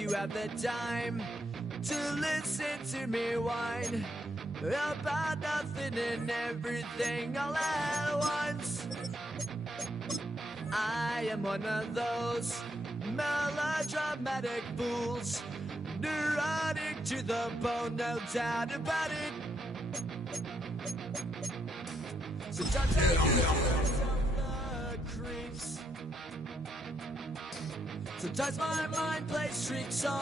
you have the time to listen to me whine about nothing and everything all at once. I am one of those melodramatic fools, neurotic to the bone, no doubt about it. Sometimes I the creeps. Sometimes my mind plays tricks on.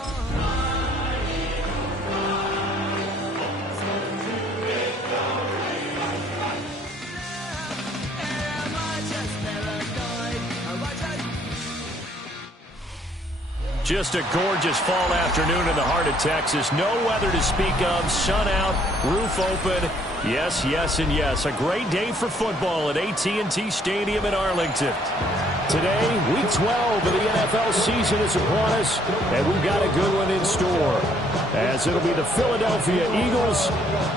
Just a gorgeous fall afternoon in the heart of Texas. No weather to speak of. Sun out, roof open. Yes, yes, and yes. A great day for football at AT&T Stadium in Arlington. Today, Week 12 of the NFL season is upon us, and we've got a good one in store, as it'll be the Philadelphia Eagles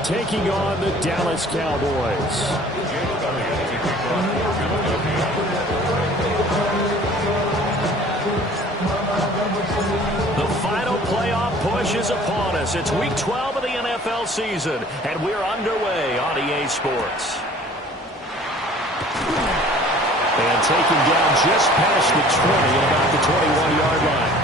taking on the Dallas Cowboys. The final playoff push is upon us. It's Week 12 of the NFL season, and we're underway on EA Sports. And taken down just past the 20 at about the 21-yard line.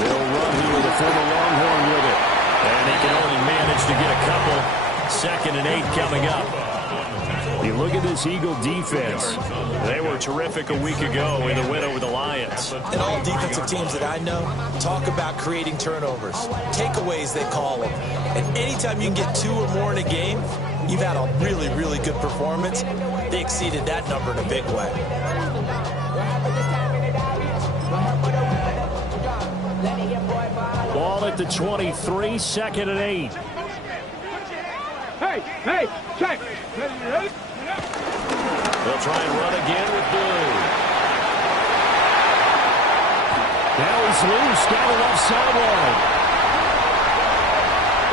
They'll run here with a former Longhorn with it. And he can only manage to get a couple. 2nd and 8 coming up. You look at this Eagle defense. They were terrific a week ago in the win over the Lions. And all defensive teams that I know talk about creating turnovers. Takeaways, they call them. And anytime you can get 2 or more in a game, you've had a really, really good performance. They exceeded that number in a big way. Ball at the 23, 2nd and 8. Hey, check. They'll try and run again with Blue. Now he's loose down the left sideline.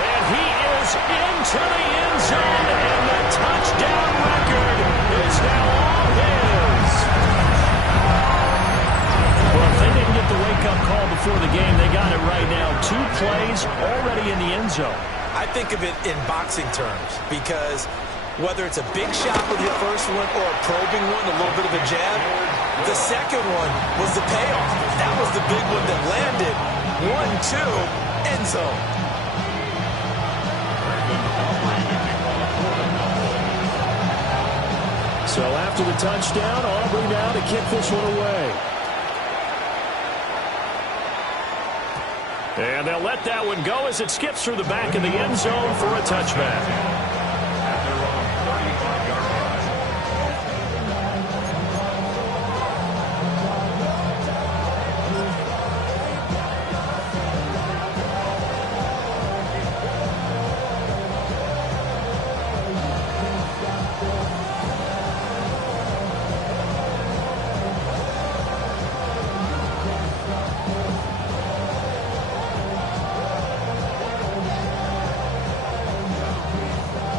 And he is into the end zone, and the touchdown record is now all his. Well, if they didn't get the wake-up call before the game, they got it right now. 2 plays already in the end zone. I think of it in boxing terms, because whether it's a big shot with your first one or a probing one, a little bit of a jab, the second one was the payoff. That was the big one that landed. 1-2, end zone. So after the touchdown, Aubrey now to kick this one away. And they'll let that one go as it skips through the back of the end zone for a touchback.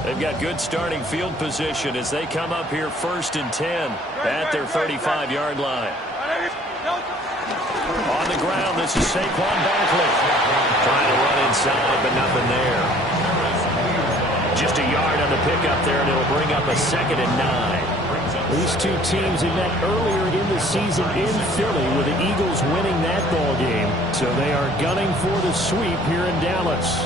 They've got good starting field position as they come up here 1st and 10 at their 35-yard line. On the ground, this is Saquon Barkley. Trying to run inside, but nothing there. Just a yard on the pickup there, and it'll bring up a 2nd and 9. These two teams had met earlier in the season in Philly with the Eagles winning that ball game. So they are gunning for the sweep here in Dallas.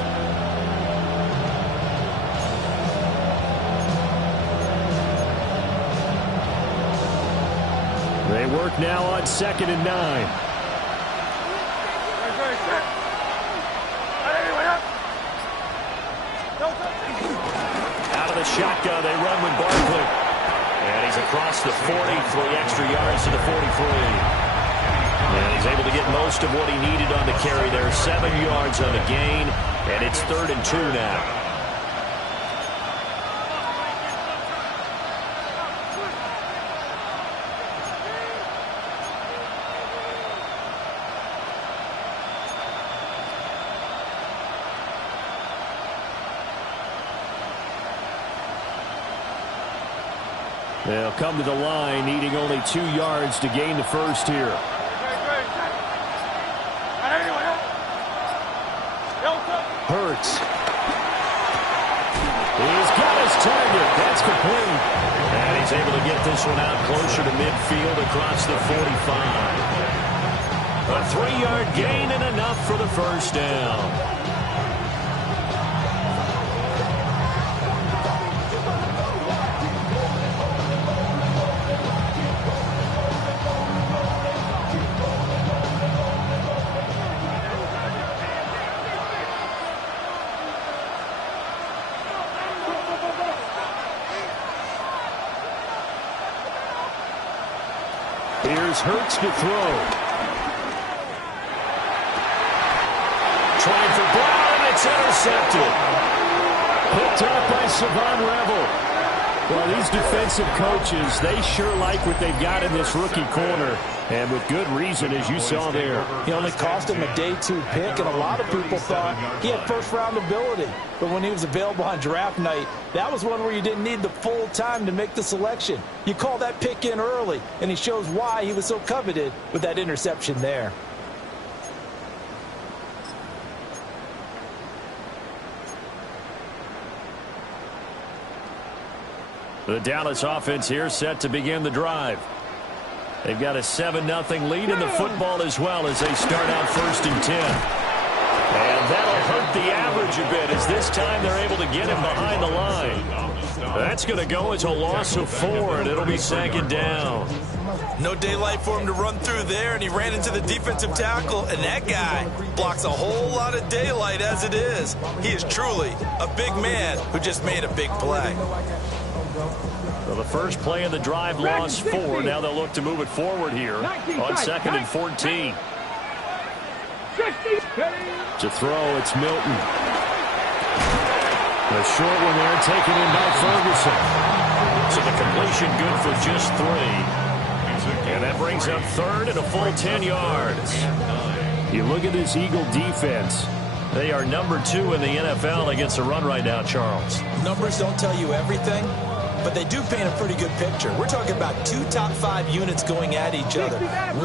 They work now on 2nd and 9. Out of the shotgun, they run with Barkley. And he's across the 40 for the extra yards to the 43. And he's able to get most of what he needed on the carry there. 7 yards on the gain, and it's 3rd and 2 now. They'll come to the line, needing only 2 yards to gain the first here. Hurts. He's got his target. That's complete. And he's able to get this one out closer to midfield across the 45. A 3-yard gain and enough for the first down. Here's Hurts to throw. Trying for Brown. It's intercepted. Picked up by Savon Revel. Well, these defensive coaches, they sure like what they've got in this rookie corner. And with good reason, as you saw there. He only cost him a day 2 pick, and a lot of people thought he had first-round ability. But when he was available on draft night, that was one where you didn't need the full time to make the selection. You call that pick in early, and he shows why he was so coveted with that interception there. The Dallas offense here set to begin the drive. They've got a 7-0 lead in the football as well as they start out 1st and 10. And that'll hurt the average a bit as this time they're able to get him behind the line. That's going to go as a loss of 4, and it'll be 2nd down. No daylight for him to run through there, and he ran into the defensive tackle, and that guy blocks a whole lot of daylight as it is. He is truly a big man who just made a big play. Well, the first play of the drive lost 4. Now they'll look to move it forward here on 2nd and 14. To throw, it's Milton. The short one there taken in by Ferguson. So the completion good for just 3. And that brings up 3rd and a full 10 yards. You look at this Eagle defense. They are number 2 in the NFL against the run right now, Charles. Numbers don't tell you everything, but they do paint a pretty good picture. We're talking about 2 top 5 units going at each other.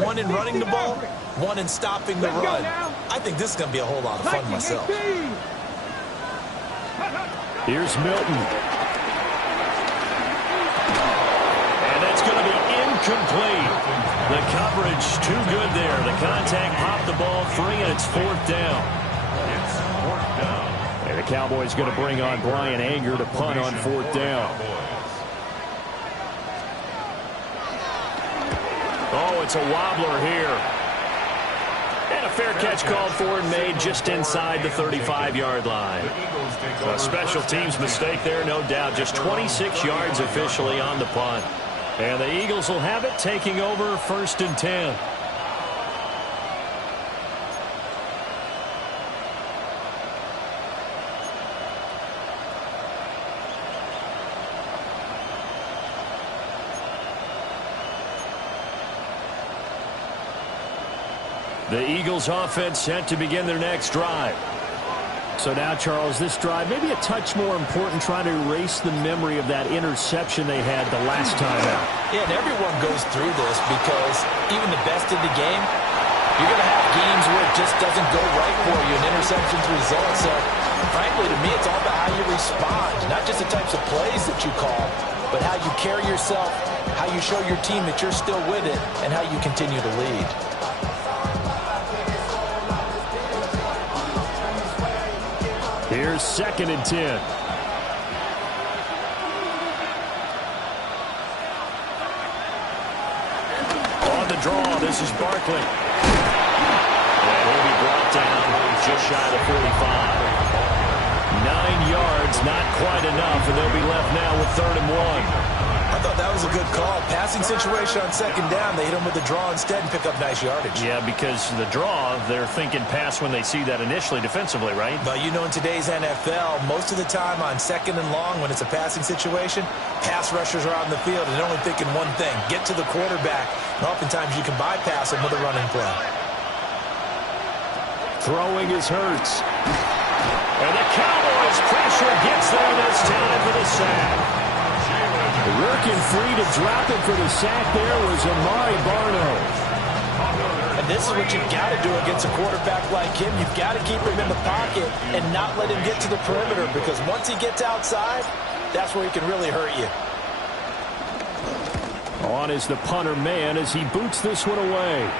One in running the ball, one in stopping the run. I think this is going to be a whole lot of fun myself. Here's Milton. And that's going to be incomplete. The coverage too good there. The contact popped the ball free, and it's 4th down. And the Cowboys going to bring on Brian Anger to punt on 4th down. Oh, it's a wobbler here. And a fair catch called for and made just inside the 35-yard line. A special teams mistake there, no doubt. Just 26 yards officially on the punt. And the Eagles will have it, taking over 1st and 10. The Eagles offense set to begin their next drive. So now, Charles, this drive maybe a touch more important, trying to erase the memory of that interception they had the last time out. Yeah, and everyone goes through this because even the best in the game, you're going to have games where it just doesn't go right for you and interceptions result. So, frankly, to me, it's all about how you respond, not just the types of plays that you call, but how you carry yourself, how you show your team that you're still with it, and how you continue to lead. Here's 2nd and 10. On the draw, this is Barkley. And he'll be brought down just shy of 45. 9 yards, not quite enough, and they'll be left now with 3rd and 1. I thought that was a good call. Passing situation on 2nd down. They hit him with the draw instead and pick up nice yardage. Yeah, because the draw, they're thinking pass when they see that initially defensively, right? But you know, in today's NFL, most of the time on 2nd and long, when it's a passing situation, pass rushers are out in the field and they're only thinking one thing, get to the quarterback. And oftentimes you can bypass them with a running play. Throwing is Hurts. And the Cowboys pressure gets there this time for the sack. Working free to drop it for the sack there was Amari Barno. And this is what you've got to do against a quarterback like him. You've got to keep him in the pocket and not let him get to the perimeter, because once he gets outside, that's where he can really hurt you. On is the punter man as he boots this one away.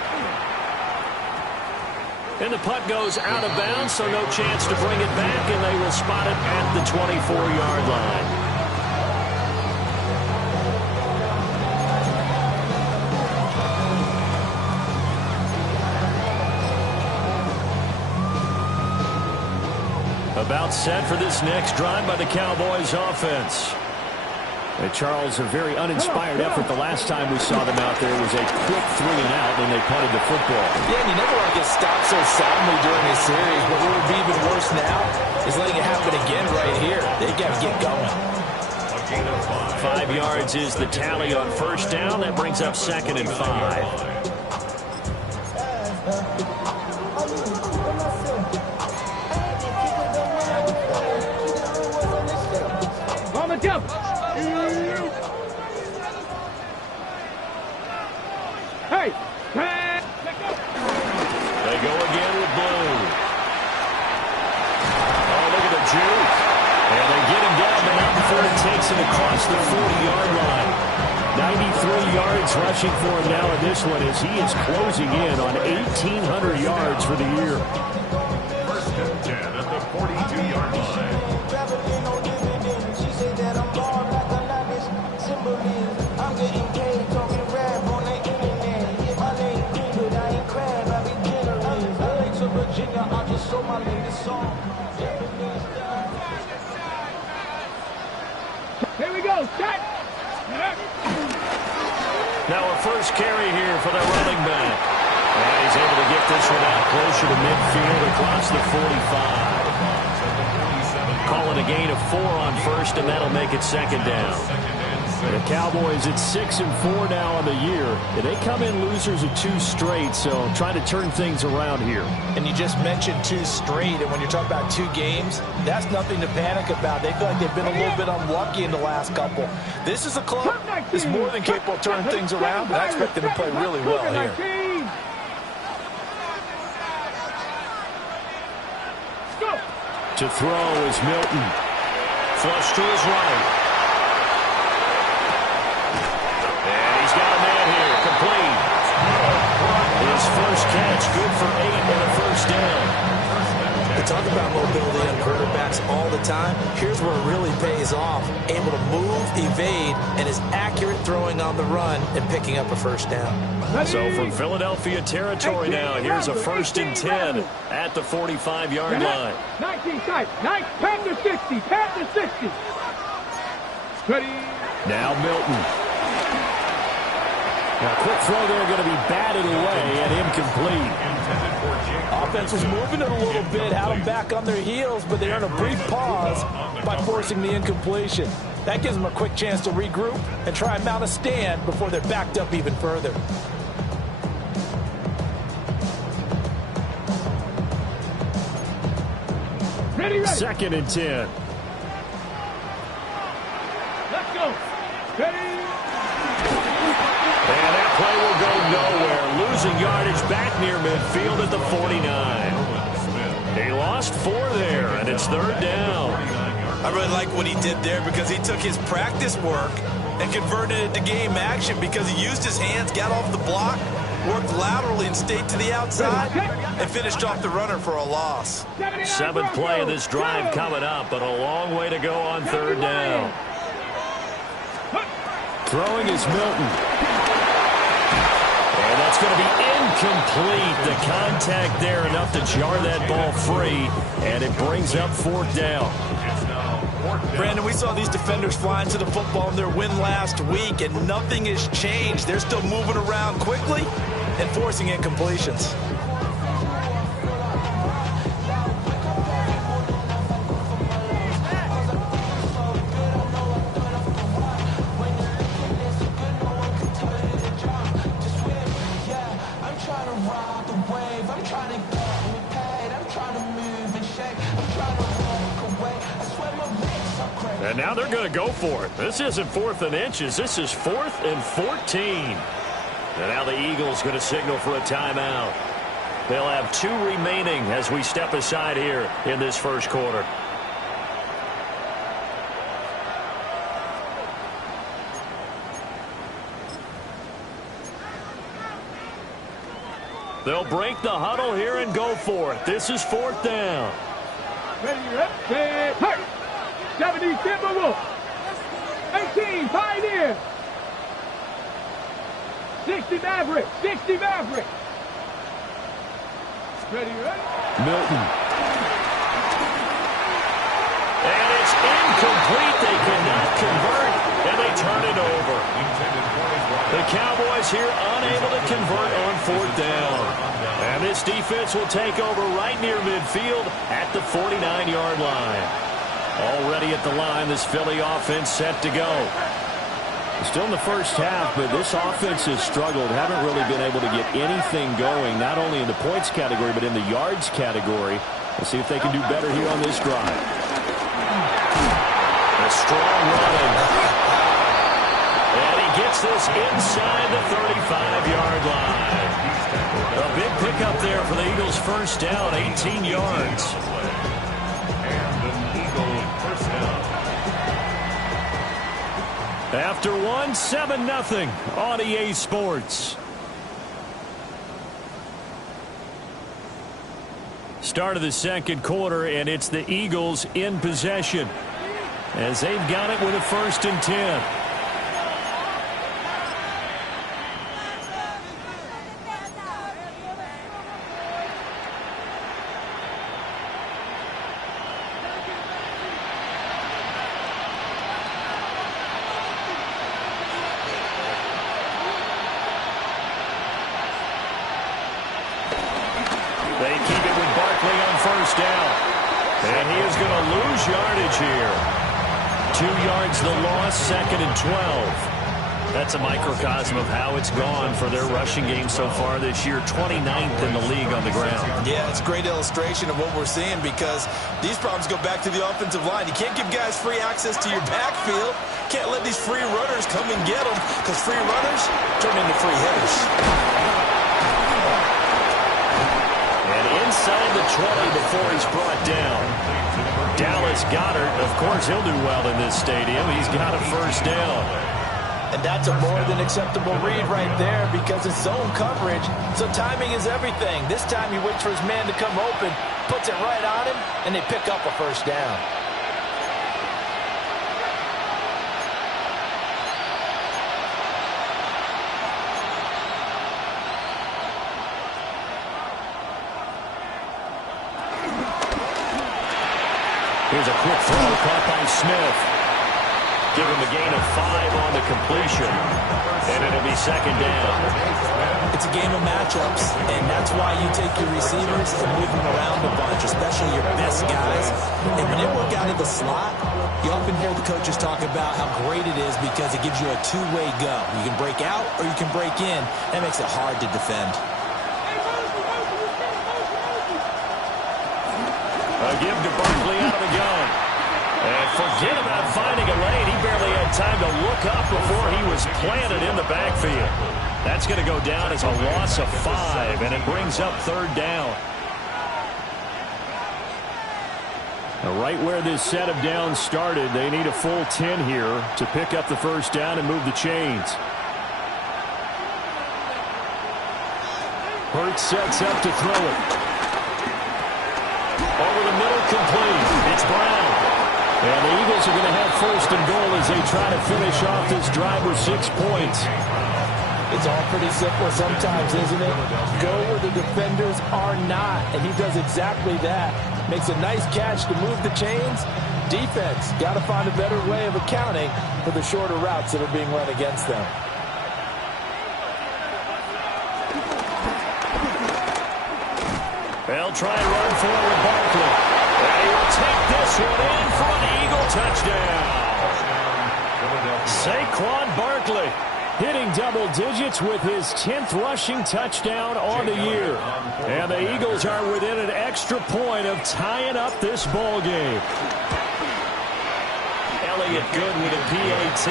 And the punt goes out of bounds, so no chance to bring it back, and they will spot it at the 24-yard line. About set for this next drive by the Cowboys offense. And Charles, a very uninspired effort the last time we saw them out there. It was a quick 3 and out when they punted the football. Yeah, and you never want to get stopped so soundly during a series, but what would be even worse now is letting it happen again right here. They got to get going. 5 yards is the tally on first down. That brings up 2nd and 5. Jump! Hey! They go again with Blue. Oh, look at the juke. And they get him down, but not before it takes him across the 40-yard line. 93 yards rushing for him now in this one as he is closing in on 1,800 yards for the year. First and 10 at the 42-yard line. Here we go, set! Now a first carry here for the running back. And he's able to get this one out closer to midfield across the 45. Calling a gain of 4 on first, and that'll make it 2nd down. The Cowboys at 6-4 now on the year. They come in losers of 2 straight, so trying to turn things around here. And you just mentioned 2 straight, and when you're talking about 2 games, that's nothing to panic about. They feel like they've been a little bit unlucky in the last couple. This is a club that's more than capable of turning things around, and I expect them to play really well here. To throw is Milton. Flush to his right. His first catch, good for 8 and a first down. We talk about mobility on quarterbacks all the time. Here's where it really pays off. Able to move, evade, and is accurate throwing on the run and picking up a first down. So from Philadelphia territory now, here's a 1st and 10 at the 45-yard line. 19 tight, 9, pat to 60, pat to 60. Ready. Now Milton. Now, quick throw there going to be batted away and incomplete. Offense was moving it a little bit, had them back on their heels, but they earned a brief pause by forcing the incompletion. That gives them a quick chance to regroup and try and mount a stand before they're backed up even further. Ready. 2nd and 10. Let's go. Ready. And that play will go nowhere. Losing yardage back near midfield at the 49. He lost 4 there, and it's 3rd down. I really like what he did there because he took his practice work and converted it to game action because he used his hands, got off the block, worked laterally and stayed to the outside, and finished off the runner for a loss. 7th play of this drive coming up, but a long way to go on 3rd down. Throwing is Milton. And that's going to be incomplete. The contact there enough to jar that ball free, and it brings up 4th down. Brandon, we saw these defenders flying to the football in their win last week, and nothing has changed. They're still moving around quickly and forcing incompletions. And now they're going to go for it. This isn't 4th and inches. This is 4th and 14. And now the Eagles going to signal for a timeout. They'll have 2 remaining as we step aside here in this first quarter. They'll break the huddle here and go for it. This is 4th down. Ready, set, 70 Timberwolves. 18 Pioneers. 60 Mavericks. 60 Mavericks. Ready. Milton. And it's incomplete. They cannot convert, and they turn it over. The Cowboys here unable to convert on 4th down. And this defense will take over right near midfield at the 49-yard line. Already at the line, this Philly offense set to go. Still in the first half, but this offense has struggled. Haven't really been able to get anything going, not only in the points category, but in the yards category. We'll see if they can do better here on this drive. A strong running. And he gets this inside the 35-yard line. A big pickup there for the Eagles' first down, 18 yards. And an Eagle first down. After 1, 7-0 on EA Sports. Start of the second quarter, and it's the Eagles in possession as they've got it with a 1st and 10. They keep it with Barkley on 1st down. And he is going to lose yardage here. 2 yards the loss, 2nd and 12. That's a microcosm of how it's gone for their rushing game so far this year. 29th in the league on the ground. Yeah, it's a great illustration of what we're seeing because these problems go back to the offensive line. You can't give guys free access to your backfield. Can't let these free runners come and get them because free runners turn into free hitters. Inside the 20 before he's brought down. Dallas Goedert, of course, he'll do well in this stadium. He's got a 1st down. And that's a more than acceptable read right there because it's zone coverage, so timing is everything. This time he waits for his man to come open, puts it right on him, and they pick up a 1st down. Here's a quick throw caught by Smith. Give him a gain of 5 on the completion. And it'll be 2nd down. It's a game of matchups, and that's why you take your receivers and move them around a bunch, especially your best guys. And when they work out of the slot, you often hear the coaches talk about how great it is because it gives you a 2-way go. You can break out or you can break in. That makes it hard to defend. A give to Barkley out of the gun. And forget about finding a lane. He barely had time to look up before he was planted in the backfield. That's going to go down as a loss of 5, and it brings up 3rd down. Now, right where this set of downs started, they need a full 10 here to pick up the 1st down and move the chains. Hurts sets up to throw it. Over the middle, complete. It's Brown. And the Eagles are going to have 1st and goal as they try to finish off this drive with 6 points. It's all pretty simple sometimes, isn't it? Go where the defenders are not, and he does exactly that. Makes a nice catch to move the chains. Defense, got to find a better way of accounting for the shorter routes that are being run against them. They'll try and run forward Barkley. And he will take this one in for an Eagle touchdown. Saquon Barkley hitting double digits with his 10th rushing touchdown on the year. And the Eagles are within an extra point of tying up this ball game. Elliott good with a PAT.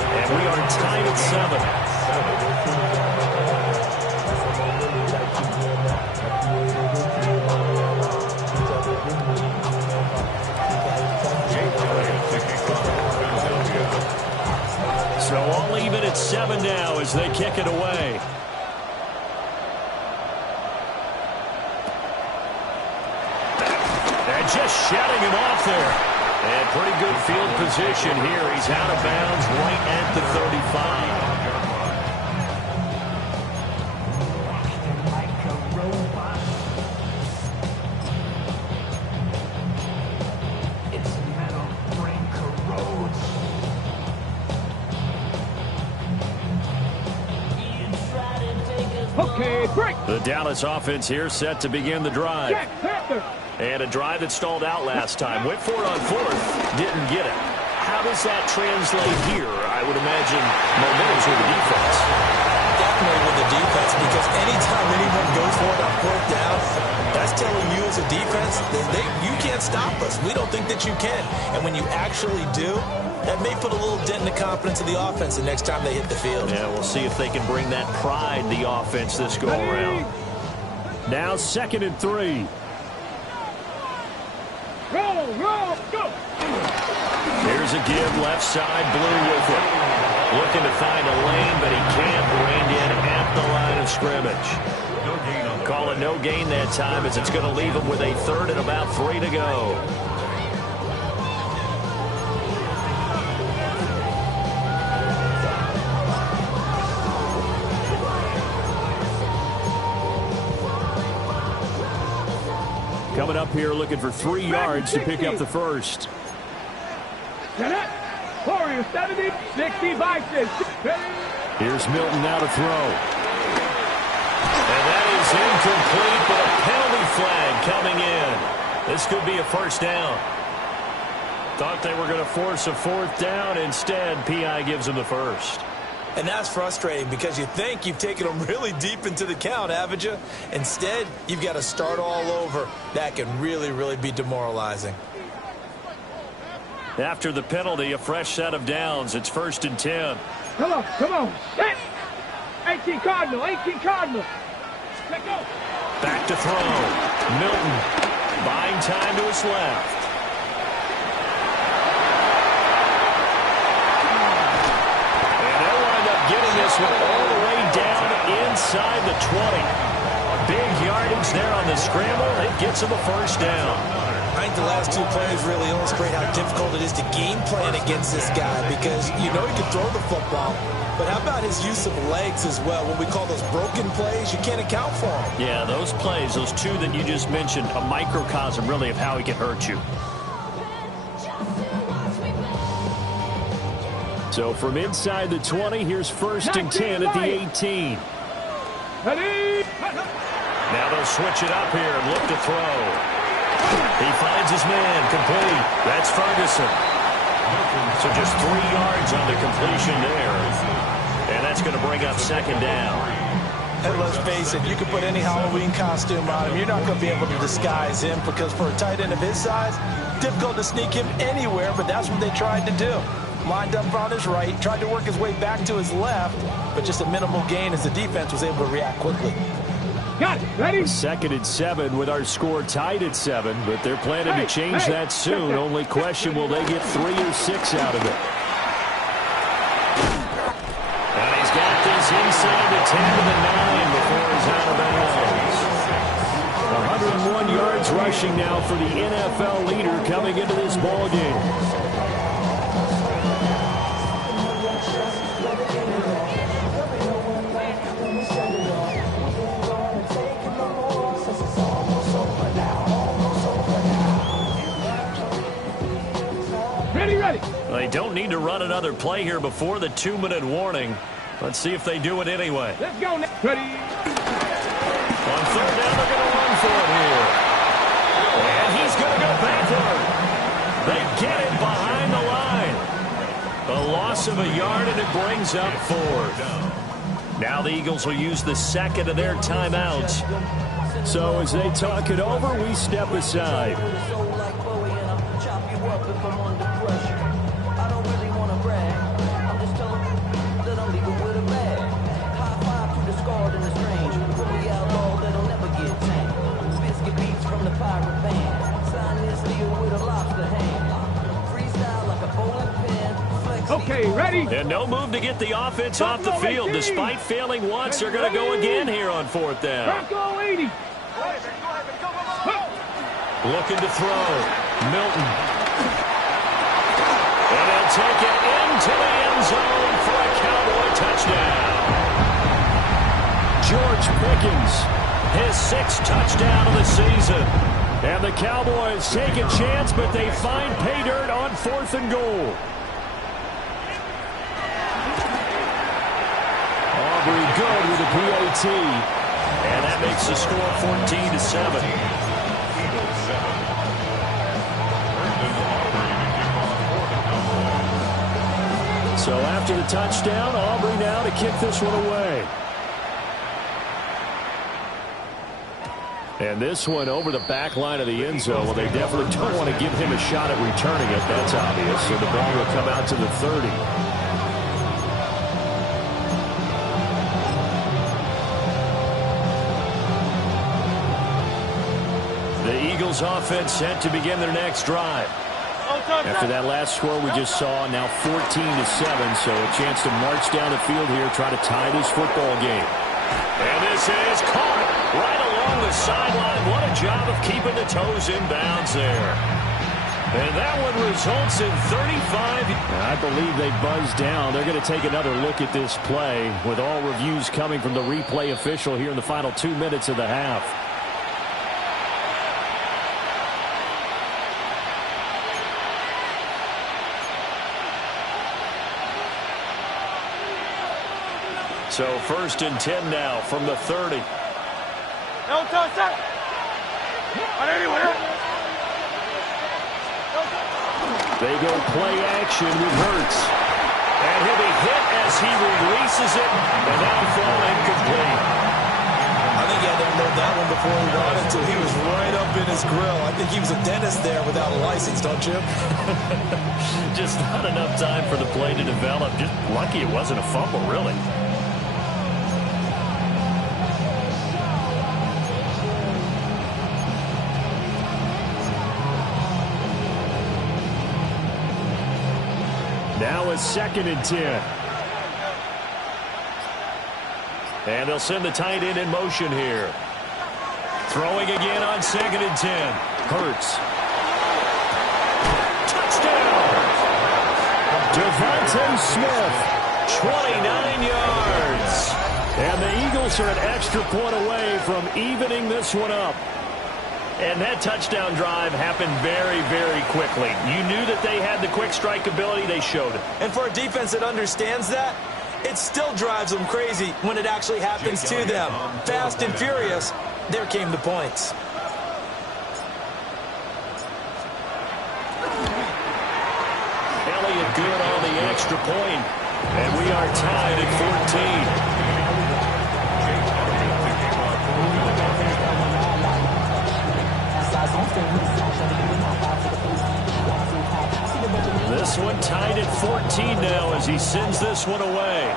And we are tied at 7. So all even at 7 now as they kick it away. And just shutting him off there. And pretty good field position here. He's out of bounds right at the 35. Okay, break. The Dallas offense here set to begin the drive. And a drive that stalled out last time. Went for it on 4th. Didn't get it. How does that translate here? I would imagine momentum's with the defense. Definitely with the defense, because anytime anyone goes for it on 4th down, that's telling you as a defense that you can't stop us. We don't think that you can. And when you actually do, that may put a little dent in the confidence of the offense the next time they hit the field. Yeah, we'll see if they can bring that pride, the offense, this go-around. Now 2nd and 3. Roll, go! Here's a give, left side, Blue with it. Looking to find a lane, but he can't. Reined in at the line of scrimmage. Call it no gain that time, as it's going to leave him with a 3rd and about 3 to go. Coming up here looking for 3 yards to pick up the first. Warriors 70, 60, Vikings. Here's Milton now to throw. And that is incomplete, but a penalty flag coming in. This could be a first down. Thought they were going to force a 4th down. Instead, P.I. gives them the first. And that's frustrating because you think you've taken them really deep into the count, haven't you? Instead, you've got to start all over. That can really, really be demoralizing. After the penalty, a fresh set of downs. It's 1st and 10. Come on. Set. 18 Cardinal. Let go. Back to throw. Milton buying time to his left. Getting this one all the way down inside the 20. Big yardage there on the scramble. It gets him a first down. I think the last 2 plays really illustrate how difficult it is to game plan against this guy, because you know he can throw the football, but how about his use of legs as well? When we call those broken plays, you can't account for them. Yeah, those plays, those 2 that you just mentioned, a microcosm really of how he can hurt you. So from inside the 20, here's 1st and 10 at the 18. Now they'll switch it up here and look to throw. He finds his man, complete. That's Ferguson. So just 3 yards on the completion there. And that's going to bring up 2nd down. And let's face it, you can put any Halloween costume on him. You're not going to be able to disguise him, because for a tight end of his size, difficult to sneak him anywhere, but that's what they tried to do. Lined up on his right, tried to work his way back to his left, but just a minimal gain as the defense was able to react quickly. Got it. Ready? 2nd and 7 with our score tied at 7, but they're planning to change that soon. Only question, will they get 3 or 6 out of it? And he's got this inside the 10 to the 9 before he's out of bounds. 101 yards rushing now for the NFL leader coming into this ball game. Ready. They don't need to run another play here before the 2-minute warning. Let's see if they do it anyway. Let's go now. Ready. On 3rd down, they're going to run for it here. And he's going to go backward. They get it behind the line. A loss of a yard, and it brings up 4th. Now the Eagles will use the 2nd of their timeouts. So as they talk it over, we step aside. Okay, ready? And no move to get the offense off the field. Despite failing once, they're going to go again here on 4th down. Go 80. Looking to throw. Milton. And he'll take it into the end zone for a Cowboy touchdown. George Pickens, his 6th touchdown of the season. And the Cowboys take a chance, but they find pay dirt on 4th and goal. Aubrey good with a PAT. And that makes the score 14-7. So after the touchdown, Aubrey now to kick this one away. And this one over the back line of the end zone. Well, they definitely don't want to give him a shot at returning it. That's obvious. So the ball will come out to the 30. The Eagles offense set to begin their next drive. After that last score we just saw, now 14-7, so a chance to march down the field here, try to tie this football game. And this is caught right along the sideline. What a job of keeping the toes in bounds there. And that one results in 35. I believe they buzzed down. They're going to take another look at this play with all reviews coming from the replay official here in the final 2 minutes of the half. So 1st and 10 now from the 30. They go play action with Hurts. And he'll be hit as he releases it. And that'll fall incomplete. I think he had to unload that one before he wanted to. He was right up in his grill. I think he was a dentist there without a license, don't you? Just not enough time for the play to develop. Just lucky it wasn't a fumble, really. Now a 2nd and 10. And they'll send the tight end in motion here. Throwing again on 2nd and 10. Hurts. Touchdown! Devontae Smith, 29 yards. And the Eagles are an extra point away from evening this one up. And that touchdown drive happened very, very quickly. You knew that they had the quick strike ability. They showed it. And for a defense that understands that, it still drives them crazy when it actually happens to them. Fast and furious, there came the points. Elliott good on the extra point. And we are tied at 14. This one tied at 14 now as he sends this one away.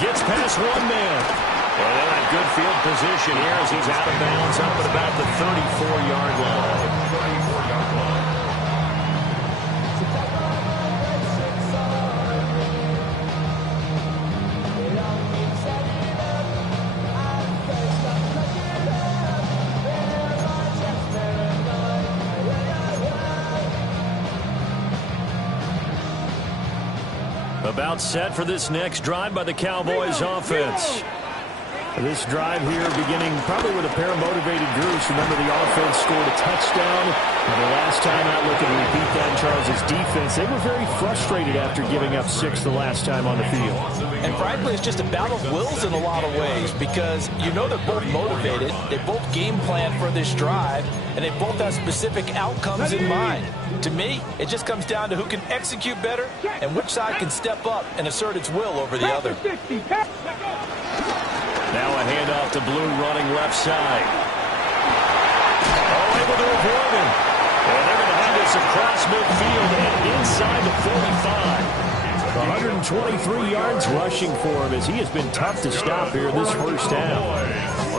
Gets past one man. And they'll have good field position here as he's out of bounds up at about the 34-yard line. About set for this next drive by the Cowboys offense. This drive here beginning probably with a pair of motivated groups. Remember, the offense scored a touchdown. And the last time out, looking to repeat that in Charles' defense, they were very frustrated after giving up 6 the last time on the field. And frankly, it's just a battle of wills in a lot of ways because you know they're both motivated. They both game plan for this drive, and they both have specific outcomes in mind. To me, it just comes down to who can execute better and which side can step up and assert its will over the other. Now a handoff to Blue running left side. Oh, able to avoid him. And they're going to have this across midfield and inside the 45. 123 yards rushing for him as he has been tough to stop here this first half.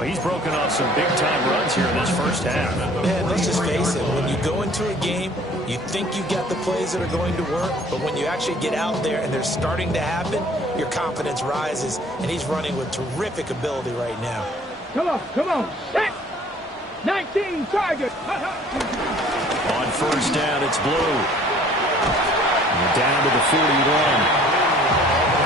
Well, he's broken off some big-time runs here in this first half. Man, let's just face it. When you go into a game, you think you've got the plays that are going to work, but when you actually get out there and they're starting to happen, your confidence rises, and he's running with terrific ability right now. Come on, set! 19, target! On first down, it's Blue. And down to the 41.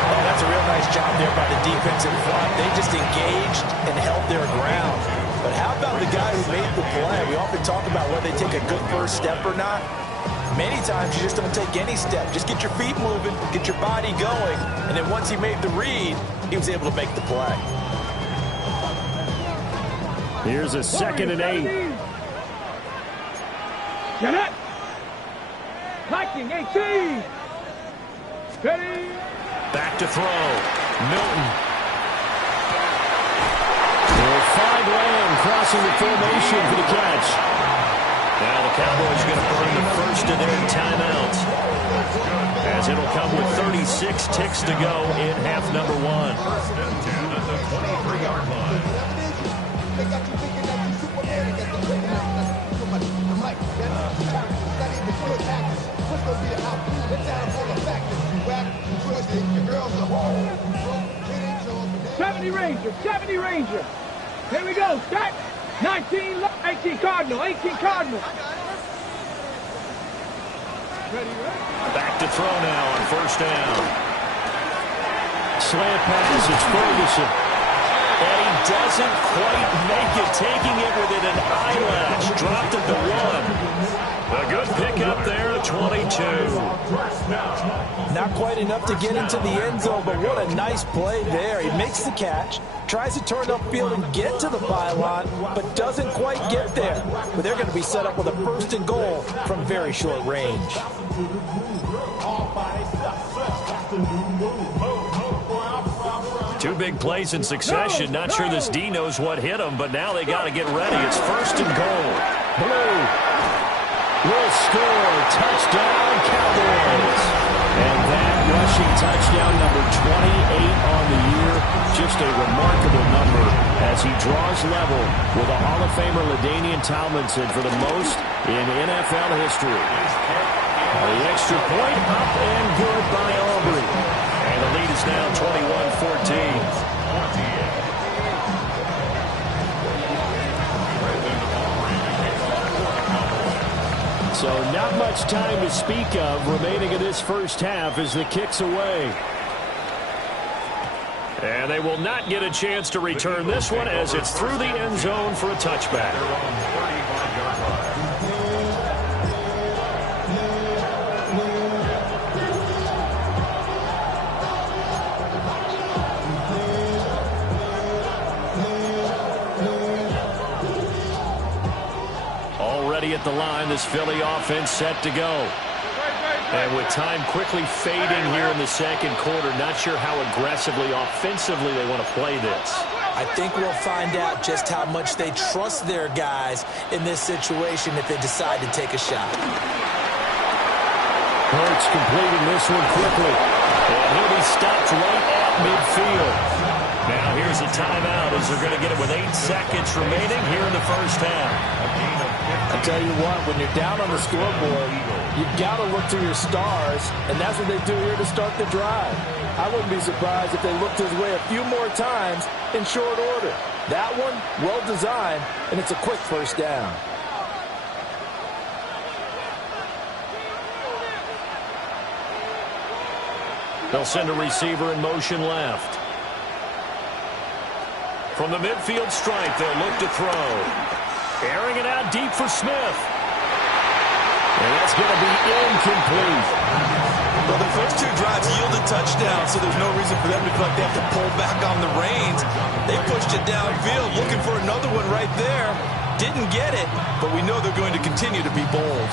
Oh, that's a real nice job there by the defensive front. They just engaged and held their ground. But how about the guy who made the play? We often talk about whether they take a good first step or not. Many times you just don't take any step. Just get your feet moving, get your body going, and then once he made the read, he was able to make the play. Here's a 2nd and 8. Get it! Hiking 18! Ready! Back to throw. Milton. They'll find Lamb crossing the formation for the catch. Now the Cowboys are going to burn the first of their timeouts, as it'll come with 36 ticks to go in half number 1. First and 10 at the 23-yard line. Ranger, 70 Ranger. Here we go, set. 19, 18 Cardinal, 18 Cardinal. Back to throw now on first down. Slant pass, it's Ferguson. And he doesn't quite make it, taking it within an eyelash. Dropped it to 1. A good pickup there at 22. Not quite enough to get into the end zone, but what a nice play there. He makes the catch, tries to turn upfield and get to the pylon, but doesn't quite get there. But they're going to be set up with a 1st and goal from very short range. Two big plays in succession. Not sure this D knows what hit him, but now they got to get ready. It's 1st and goal. Blue will score. Touchdown, Cowboys. And that rushing touchdown, number 28 on the year. Just a remarkable number as he draws level with a Hall of Famer, LaDainian Tomlinson, for the most in NFL history. The extra point up and good by Aubrey. And the lead is now 21-14. So not much time to speak of remaining in this first half as the kick's away. And they will not get a chance to return this one as it's through the end zone for a touchback. At the line, this Philly offense set to go. And with time quickly fading here in the second quarter, not sure how aggressively, offensively they want to play this. I think we'll find out just how much they trust their guys in this situation if they decide to take a shot. Hurts completing this one quickly. And he'll be stopped right at midfield. Now here's a timeout as they're going to get it with 8 seconds remaining here in the first half. I tell you what, when you're down on the scoreboard, you've got to look to your stars, and that's what they do here to start the drive. I wouldn't be surprised if they looked his way a few more times in short order. That one, well designed, and it's a quick first down. They'll send a receiver in motion left. From the midfield stripe, they'll look to throw. Airing it out deep for Smith. And that's going to be incomplete. Well, the first 2 drives yielded touchdowns, so there's no reason for them to feel like they have to pull back on the reins. They pushed it downfield, looking for another one right there. Didn't get it, but we know they're going to continue to be bold.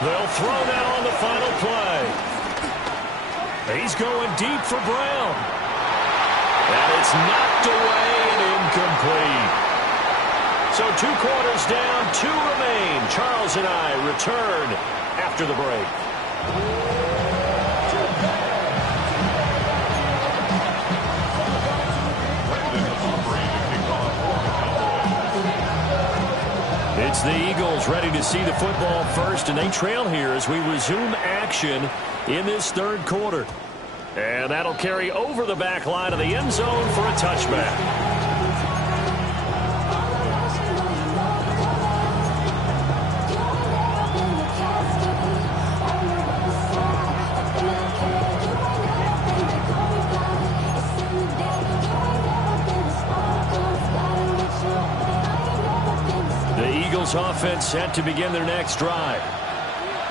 They'll throw now on the final play. He's going deep for Brown. And it's knocked away and incomplete. So 2 quarters down, 2 remain. Charles and I return after the break. It's the Eagles ready to see the football first, and they trail here as we resume action in this 3rd quarter. And that'll carry over the back line of the end zone for a touchback. Offense set to begin their next drive.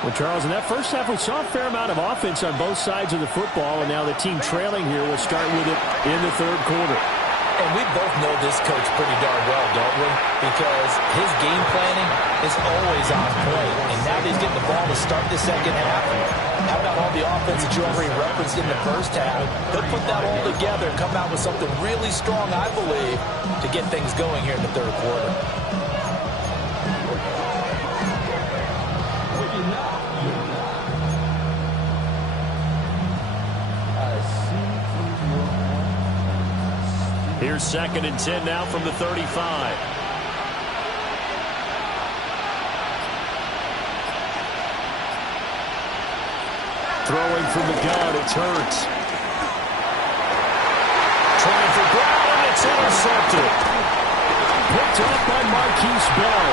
Well, Charles, in that first half, we saw a fair amount of offense on both sides of the football, and now the team trailing here will start with it in the 3rd quarter. And we both know this coach pretty darn well, don't we? Because his game planning is always on point, and now he's getting the ball to start the 2nd half. How about all the offense that you already referenced in the 1st half? He'll put that all together and come out with something really strong, I believe, to get things going here in the 3rd quarter. Here's 2nd and 10 now from the 35. Throwing from the gun, it's Hurts. Trying for Brown, and it's intercepted. Picked up by Marquise Bell.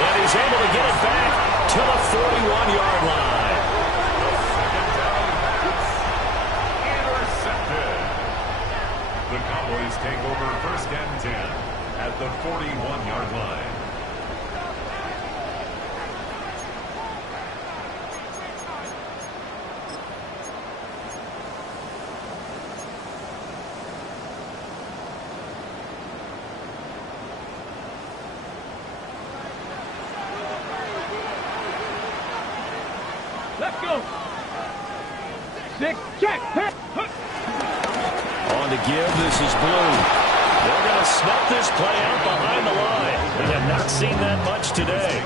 And he's able to get it back to the 41-yard line. The Cowboys take over 1st and 10 at the 41-yard line. Let's go. 6, check. On to give, this is Blue. They're going to snuff this play out behind the line. We have not seen that much today.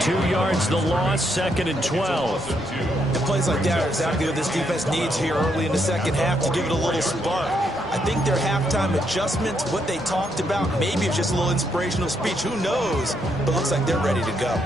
2 yards the loss, 2nd and 12. And plays like that are exactly what this defense needs here early in the 2nd half to give it a little spark. I think their halftime adjustment, what they talked about, maybe it's just a little inspirational speech. Who knows? But looks like they're ready to go.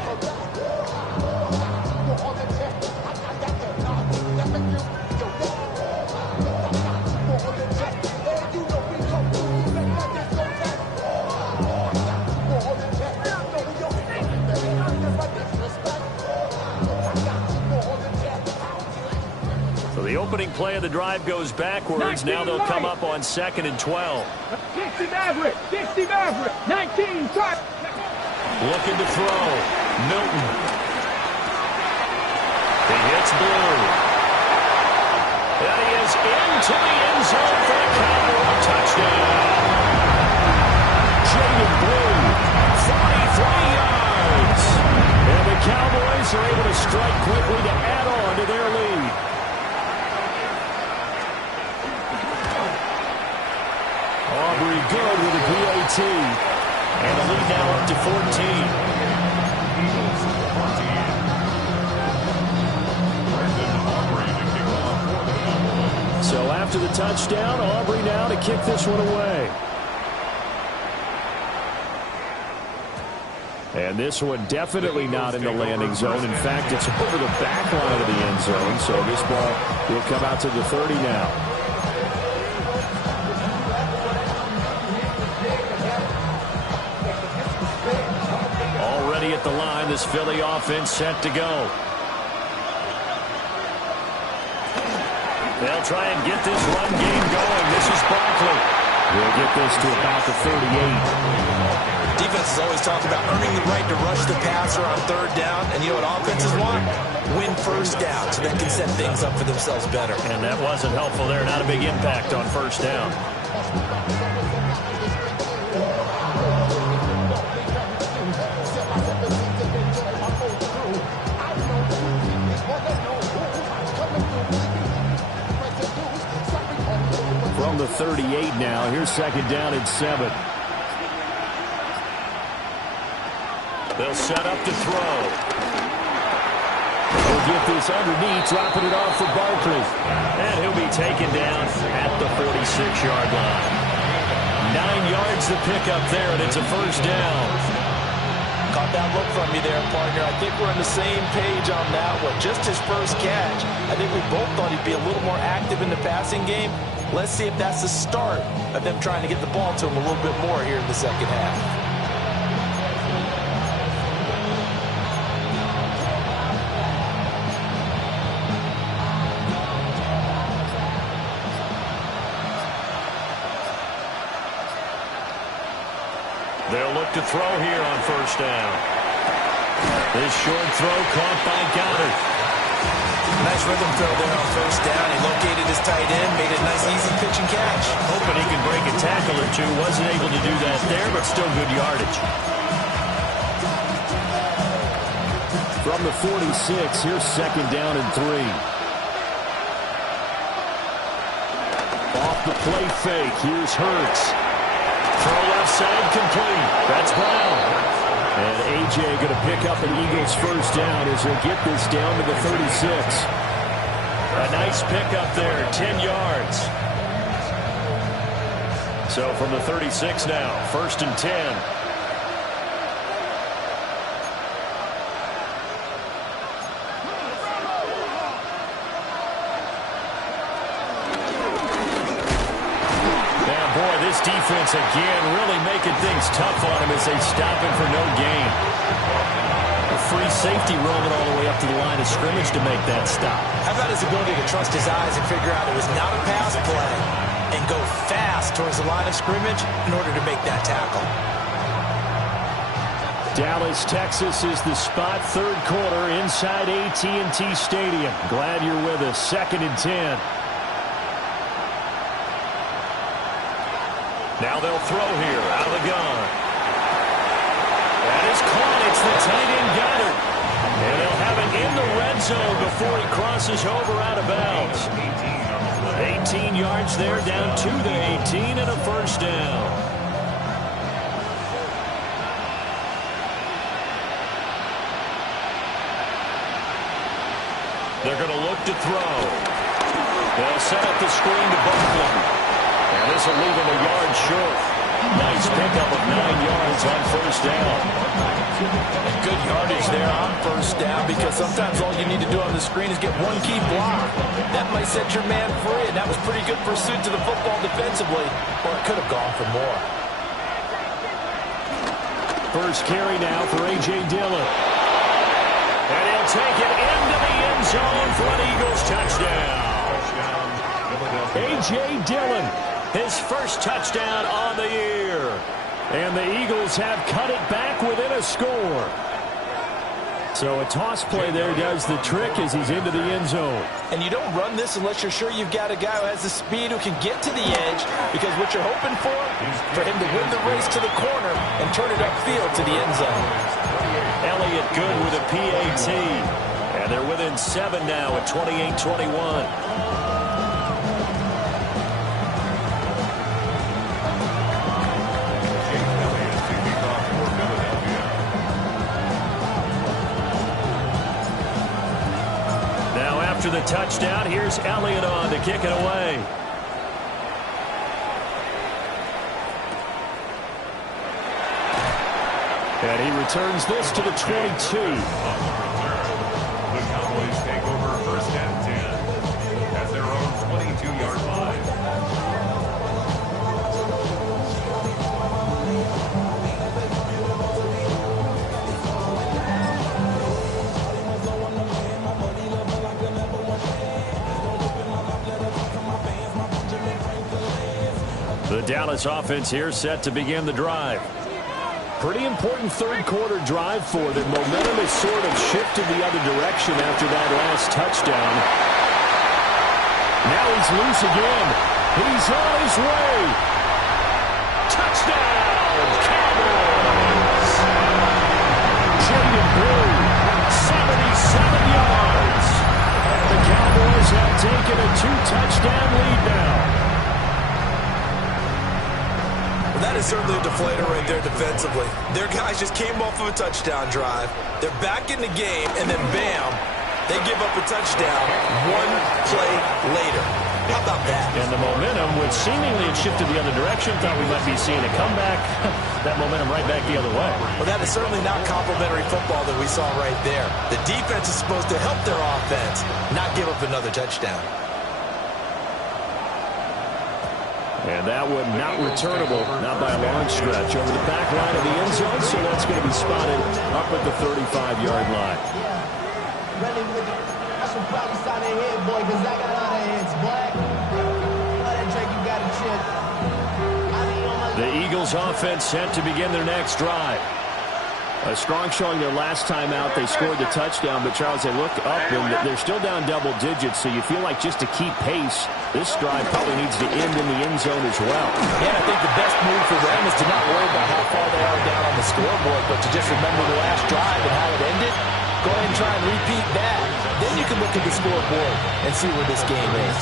The opening play of the drive goes backwards. Now they'll come up on 2nd and 12. 60 Maverick, 19, start. Looking to throw. Milton. He hits Blue. And he is into the end zone for a Cowboy touchdown. Jaden Blue, 43 yards. And the Cowboys are able to strike quickly to add on to their lead. Aubrey good with a PAT. And the lead now up to 14. So after the touchdown, Aubrey now to kick this one away. And this one definitely not in the landing zone. In fact, it's over the back line of the end zone. So this ball will come out to the 30 now. At the line, this Philly offense set to go. They'll try and get this run game going. This is Barkley. We'll get this to about the 38. Defenses always talk about earning the right to rush the passer on 3rd down. And you know what offenses want? Win 1st down so they can set things up for themselves better. And that wasn't helpful there. Not a big impact on 1st down. 38 now. Here's second down and 7. They'll set up to throw. He'll get this underneath, dropping it off for Barkley. And he'll be taken down at the 46-yard line. 9 yards to pick up there, and it's a first down. Caught that look from you there, partner. I think we're on the same page on that one. Just his first catch. I think we both thought he'd be a little more active in the passing game. Let's see if that's the start of them trying to get the ball to him a little bit more here in the second half. They'll look to throw here on first down. This short throw caught by Goddard. Nice rhythm throw there on first down. He located his tight end, made a nice easy pitch and catch. Hoping he could break a tackle or two. Wasn't able to do that there, but still good yardage. From the 46, here's second down and 3. Off the play fake, here's Hurts. Throw left side complete. That's Brown. And A.J. going to pick up an Eagles first down as he'll get this down to the 36. A nice pickup there, 10 yards. So from the 36 now, first and 10. This defense again really making things tough on him as they stop him for no gain. A free safety roaming all the way up to the line of scrimmage to make that stop. How about his ability to trust his eyes and figure out it was not a pass play and go fast towards the line of scrimmage in order to make that tackle. Dallas, Texas is the spot, third quarter inside AT&T Stadium. Glad you're with us. Second and 10. Now they'll throw here out of the gun. That is caught. It's the tight end Goddard. And they'll have it in the red zone before he crosses over out of bounds. 18 yards there, down to the 18 and a first down. They're going to look to throw. They'll set up the screen to Barkley. And this will leave him a yard short. Nice pickup of 9 yards on first down. Good yardage there on first down because sometimes all you need to do on the screen is get one key block. That might set your man free, and that was pretty good pursuit to the football defensively, or it could have gone for more. First carry now for A.J. Dillon. And he'll take it into the end zone for an Eagles touchdown. A.J. Dillon, his first touchdown on the year. And the Eagles have cut it back within a score. So a toss play there does the trick as he's into the end zone. And you don't run this unless you're sure you've got a guy who has the speed who can get to the edge, because what you're hoping for him to win the race to the corner and turn it upfield to the end zone. Elliott good with a PAT. And they're within 7 now at 28-21. After the touchdown, here's Elliott on to kick it away. And he returns this to the 22. The Cowboys take over first and 10 at their own 22-yard line. The Dallas offense here set to begin the drive. Pretty important third quarter drive for them. Momentum has sort of shifted the other direction after that last touchdown. Now he's loose again. He's on his way. Touchdown, Cowboys! Jaden Blue, 77 yards. The Cowboys have taken a 2-touchdown lead now. That is certainly a deflator right there defensively. Their guys just came off of a touchdown drive. They're back in the game, and then bam, they give up a touchdown one play later. How about that? And the momentum, which seemingly had shifted the other direction, thought we might be seeing a comeback. That momentum right back the other way. Well, that is certainly not complimentary football that we saw right there. The defense is supposed to help their offense, not give up another touchdown. And that one not returnable, not by a long stretch, over the back line of the end zone, so that's going to be spotted up at the 35-yard line. I should probably sign a head, boy, because I got all the heads, boy. That Drake, you got a chip. The Eagles offense set to begin their next drive. A strong showing their last time out. They scored the touchdown, but Charles, they look up and they're still down double digits, so you feel like just to keep pace, this drive probably needs to end in the end zone as well. Yeah, I think the best move for them is to not worry about how far they are down on the scoreboard, but to just remember the last drive and how it ended. Go ahead and try and repeat that. Then you can look at the scoreboard and see where this game is.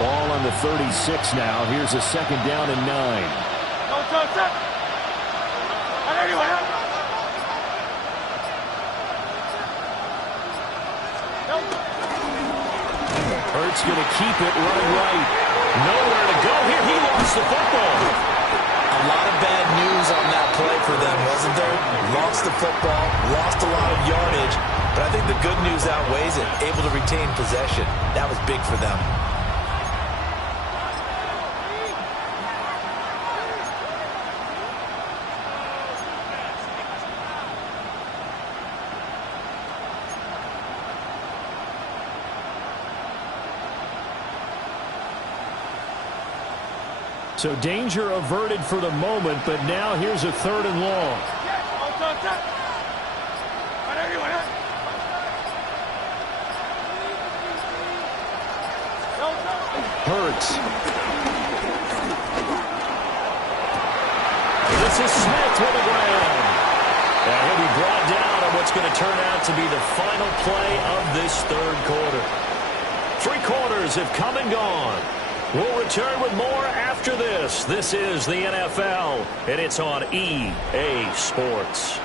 Ball on the 36 now. Here's a second down and 9. Hurts going to keep it running right. Nowhere to go here. He lost the football. A lot of bad news on that play for them, wasn't there? Lost the football, lost a lot of yardage, but I think the good news outweighs it. Able to retain possession. That was big for them. So danger averted for the moment, but now here's a 3rd and long. Hurts. This is Smith with the ground. And he'll be brought down on what's going to turn out to be the final play of this 3rd quarter. 3 quarters have come and gone. We'll return with more after this. This is the NFL, and it's on EA Sports.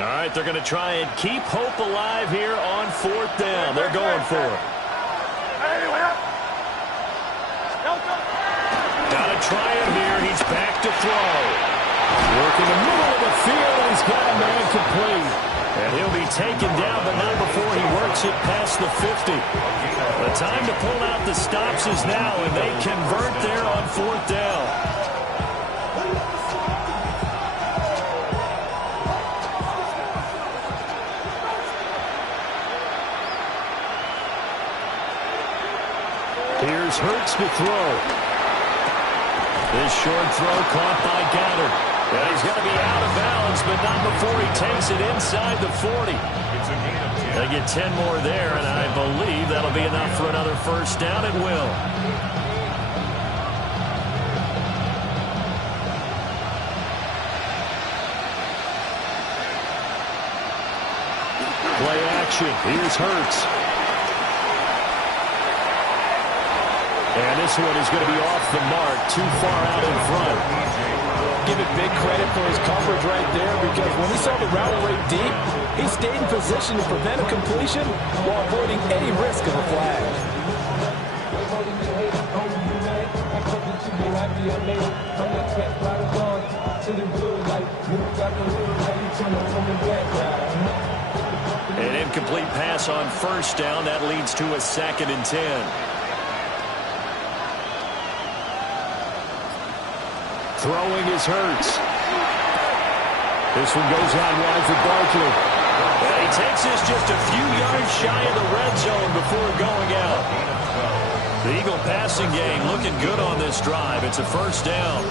All right, they're going to try and keep hope alive here on 4th down. They're going for it. Got to try it here. He's back to throw. Working the middle of the field, and he's got a man complete. And he'll be taken down, but not before he works it past the 50. The time to pull out the stops is now, and they convert there on 4th down. Here's Hurts to throw. This short throw caught by Goddard. And he's going to be out of bounds, but not before he takes it inside the 40. They get 10 more there, and I believe that'll be enough for another 1st down. It will. Play action. Here's Hurts. And this one is going to be off the mark, too far out in front. Give it big credit for his coverage right there, because when he saw the route rate deep, he stayed in position to prevent a completion while avoiding any risk of a flag. An incomplete pass on 1st down. That leads to a 2nd and 10. Throwing is Hurts. This one goes out wide for Barkley. And he takes this just a few yards shy of the red zone before going out. The Eagle passing game looking good on this drive. It's a 1st down.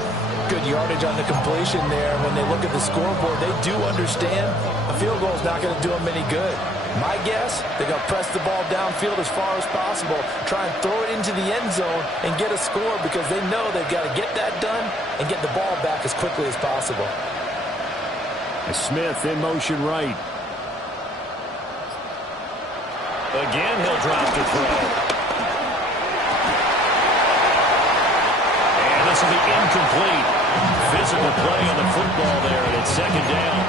Good yardage on the completion there. When they look at the scoreboard, they do understand a field goal is not going to do them any good. My guess, they're going to press the ball downfield as far as possible, try and throw it into the end zone and get a score because they know they've got to get that done and get the ball back as quickly as possible. Smith in motion right. Again, he'll drop to throw. And this will be incomplete. Physical play on the football there, and it's second down.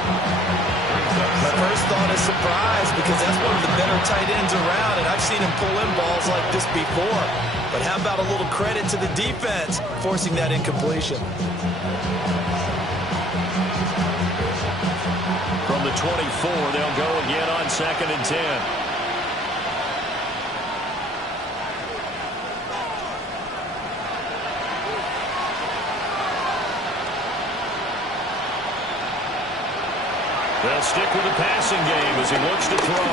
My first thought is surprise because that's one of the better tight ends around, and I've seen him pull in balls like this before. But how about a little credit to the defense forcing that incompletion? From the 24, they'll go again on 2nd and 10. They'll stick with the passing game as he looks to throw.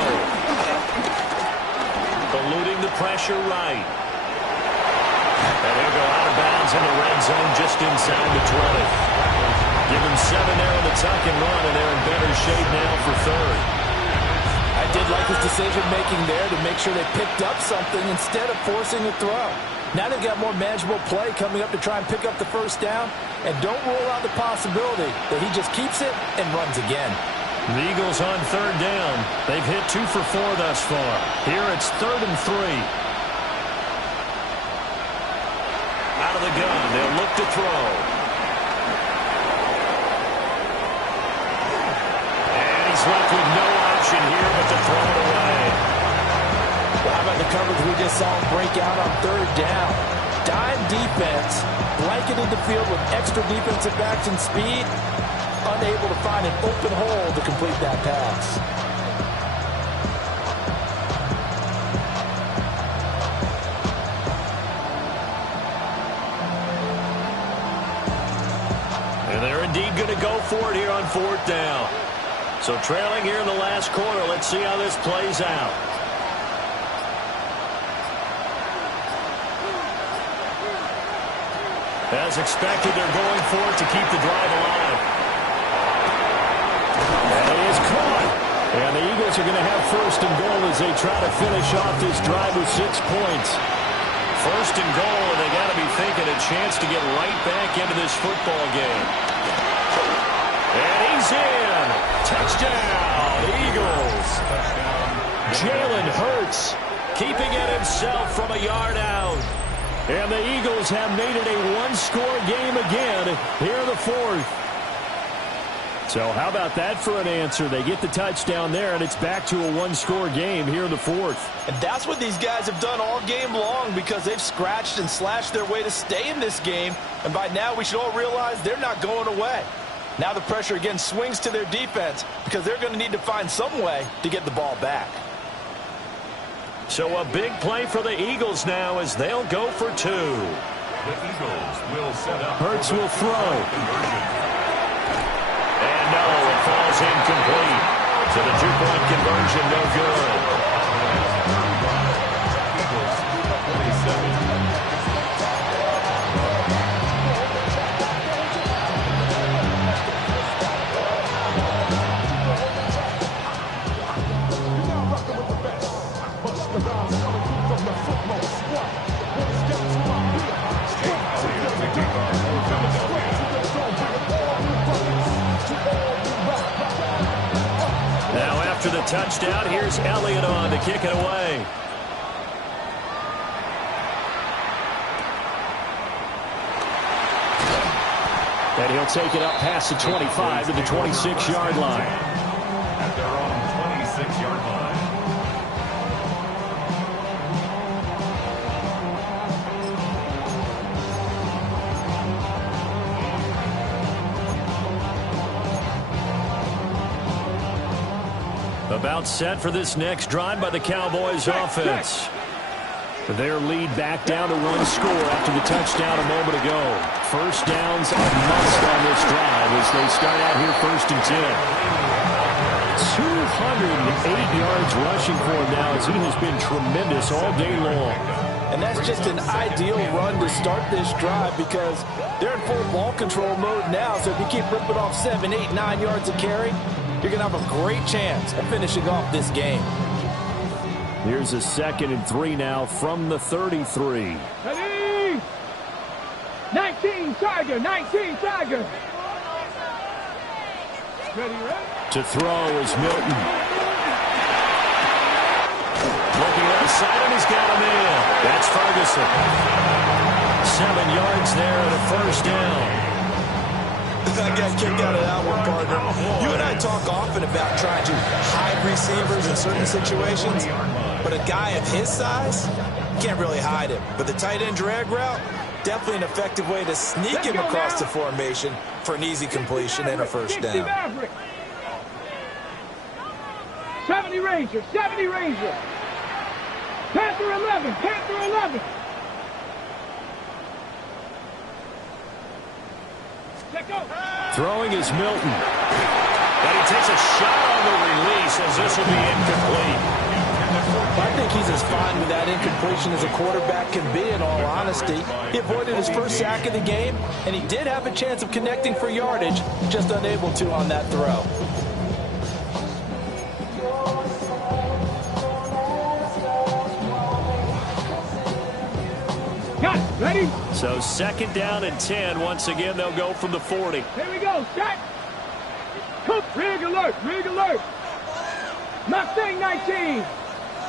Eluding the pressure right. And he'll go out of bounds in the red zone just inside the 20. Give him 7 there on the tuck and run, and they're in better shape now for third. I did like his decision-making there to make sure they picked up something instead of forcing a throw. Now they've got more manageable play coming up to try and pick up the first down, and don't rule out the possibility that he just keeps it and runs again. The Eagles on 3rd down. They've hit 2 for 4 thus far. Here it's 3rd and 3. Out of the gun, they'll look to throw. And he's left with no option here but to throw it away. Well, how about the coverage we just saw him break out on 3rd down? Dime defense, blanketed the field with extra defensive backs and speed, unable to find an open hole to complete that pass. And they're indeed going to go for it here on 4th down. So trailing here in the last quarter, let's see how this plays out. As expected, they're going for it to keep the drive alive. And it is caught. And the Eagles are going to have 1st and goal as they try to finish off this drive with 6 points. 1st and goal, and they got to be thinking a chance to get right back into this football game. And he's in. Touchdown, Eagles. Jalen Hurts keeping it himself from a yard out. And the Eagles have made it a 1-score game again here in the 4th. So how about that for an answer? They get the touchdown there, and it's back to a 1-score game here in the 4th. And that's what these guys have done all game long because they've scratched and slashed their way to stay in this game. And by now, we should all realize they're not going away. Now the pressure again swings to their defense because they're going to need to find some way to get the ball back. So a big play for the Eagles now as they'll go for 2. The Eagles will set up. Hurts will throw. And no, it falls incomplete. So the 2-point conversion no good. Eagles 27. Now after the touchdown, here's Elliott on to kick it away. And he'll take it up past the 25 to the 26-yard line. At their own 26-yard line. About set for this next drive by the Cowboys offense. Their lead back down to 1 score after the touchdown a moment ago. First downs a must on this drive as they start out here 1st and 10. 208 yards rushing for him now as he has been tremendous all day long. And that's just an ideal run to start this drive because they're in full ball control mode now. So if you keep ripping off 7, 8, 9 yards of carry, you're going to have a great chance of finishing off this game. Here's a 2nd and 3 now from the 33. Ready? 19 Tiger, 19 Tiger. Ready, right? To throw is Milton. Looking left side, and he's got him in. That's Ferguson. 7 yards there and a first down. I got kicked out of that one, partner. You and I talk often about trying to hide receivers in certain situations, but a guy of his size, can't really hide him. But the tight end drag route, definitely an effective way to sneak him across the formation for an easy completion and a first down. 70 Ranger, 70 Ranger. Panther 11, Panther 11. Throwing is Milton. And he takes a shot on the release as this will be incomplete. I think he's as fine with that incompletion as a quarterback can be, in all honesty. He avoided his first sack of the game, and he did have a chance of connecting for yardage, just unable to on that throw. Got it. Ready? So 2nd down and 10. Once again, they'll go from the 40. Here we go. Set. Cook. Rig alert. Rig alert. Mustang 19.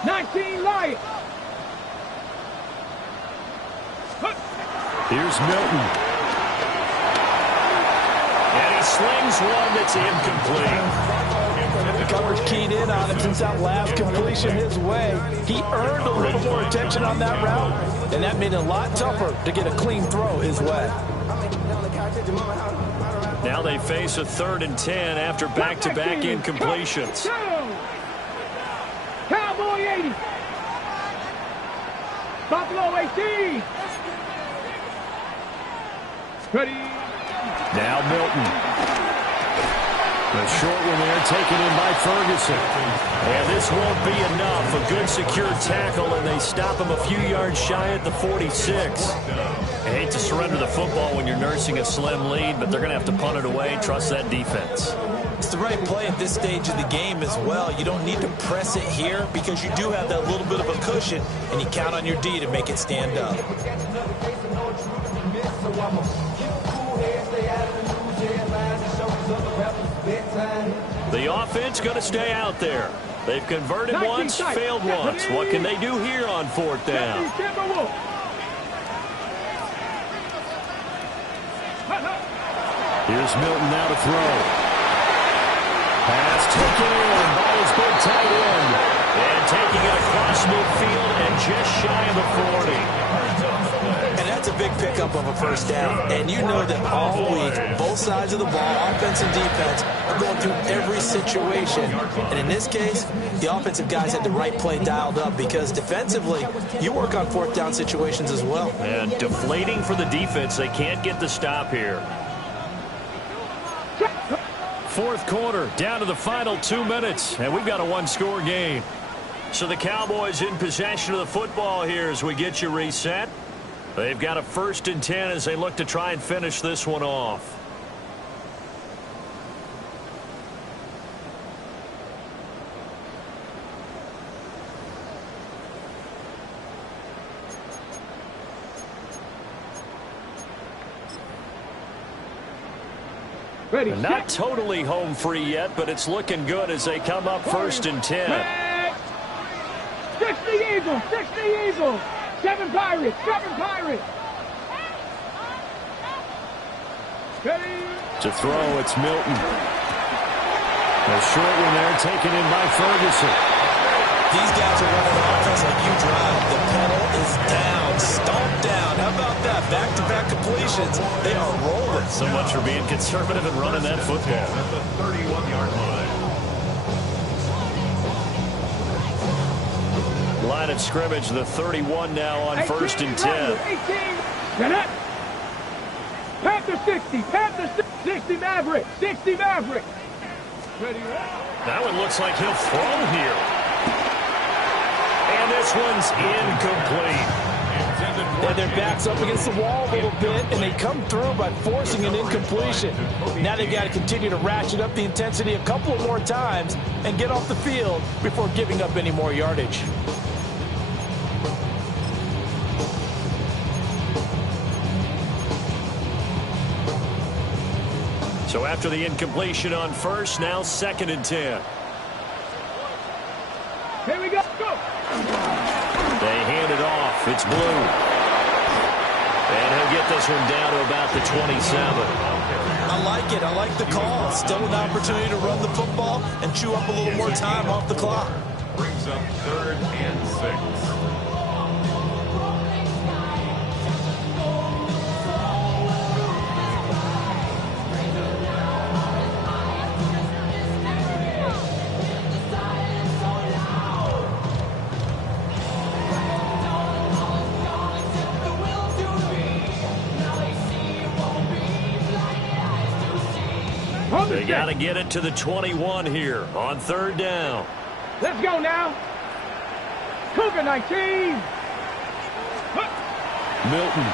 19 Lion. Here's Milton. And he slings one that's incomplete. The coverage keyed in on him since that last completion his way. He earned a little more attention on that route, and that made it a lot tougher to get a clean throw his way. Now they face a 3rd and 10 after back-to-back incompletions. Cowboy 80. Buffalo 18. Ready. Now Milton. The short one there taken in by Ferguson. And this won't be enough. A good secure tackle, and they stop him a few yards shy at the 46. I hate to surrender the football when you're nursing a slim lead, but they're going to have to punt it away. Trust that defense. It's the right play at this stage of the game as well. You don't need to press it here because you do have that little bit of a cushion, and you count on your D to make it stand up. The offense going to stay out there. They've converted once, failed once. What can they do here on 4th down? Here's Milton now to throw. Pass taken in by his big tight end. And taking it across midfield and just shy of the 40. And that's a big pickup of a first down. And you know that all week, both sides of the ball, offense and defense, are going through every situation. And in this case, the offensive guys had the right play dialed up because defensively, you work on 4th down situations as well. And deflating for the defense. They can't get the stop here. 4th quarter, down to the final 2 minutes. And we've got a 1-score game. So the Cowboys in possession of the football here as we get you reset. They've got a 1st and 10 as they look to try and finish this one off. Ready. Not totally home free yet, but it's looking good as they come up 1st and 10. 60 Eagles, 60 Eagles. 7 Pirates, 7 Pirates. Ready. To throw, it's Milton. A short one there taken in by Ferguson. These guys are running an offense like you drive. The pedal is down, stomped down. How about that? Back-to-back completions. They are rolling. So much for being conservative and running that football. At the 31-yard line. Line of scrimmage, the 31 now on 1st and 10. 18. Panther 60. Panther 60 Maverick. 60 Maverick. Ready. That one looks like he'll throw here. And this one's incomplete. They had their backs up against the wall a little bit, and they come through by forcing an incompletion. Now they've got to continue to ratchet up the intensity a couple of more times and get off the field before giving up any more yardage. So after the incompletion on first, now 2nd and 10. Here we go. Go. They hand it off. It's Blue. And he'll get this one down to about the 27. I like it. I like the call. Still an opportunity to run the football and chew up a little more time off the clock. Brings up 3rd and 6. They got to get it to the 21 here on 3rd down. Let's go now. Cougar 19. Milton.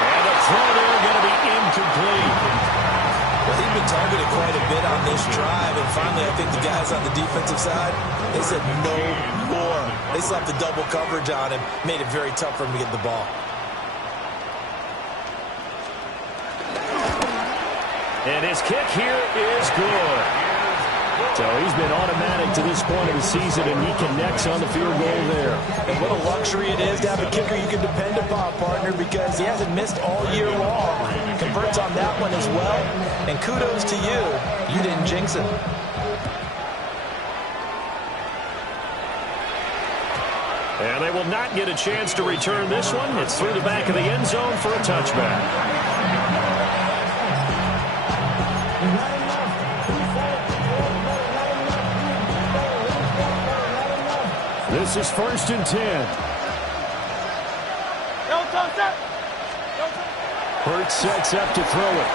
And the throw there going to be incomplete. Well, he's been targeted quite a bit on this drive, and finally I think the guys on the defensive side, they said no more. They slapped the double coverage on him, made it very tough for him to get the ball. And his kick here is good. So he's been automatic to this point of the season, and he connects on the field goal there. And what a luxury it is to have a kicker you can depend upon, partner, because he hasn't missed all year long. Converts on that one as well. And kudos to you. You didn't jinx it. And they will not get a chance to return this one. It's through the back of the end zone for a touchback. This is 1st and 10. Hurts sets up to throw it.